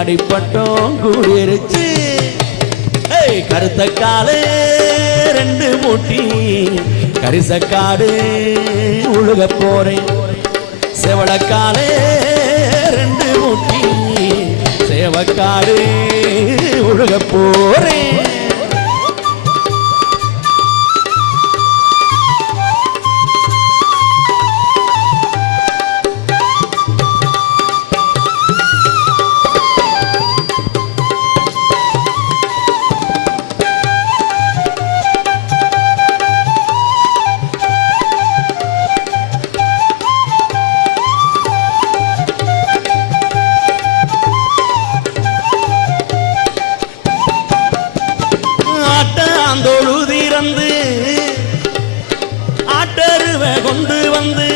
அடிப்பட்டோம் கூடிருச்சு. கருத்த காலு ரெண்டு மூட்டி. கரிசக்காடு உழுக போறேன். செவளக்காலே ரெண்டு மூட்டி. சேவக்காடு வந்து ஆட்டருவை கொண்டு வந்து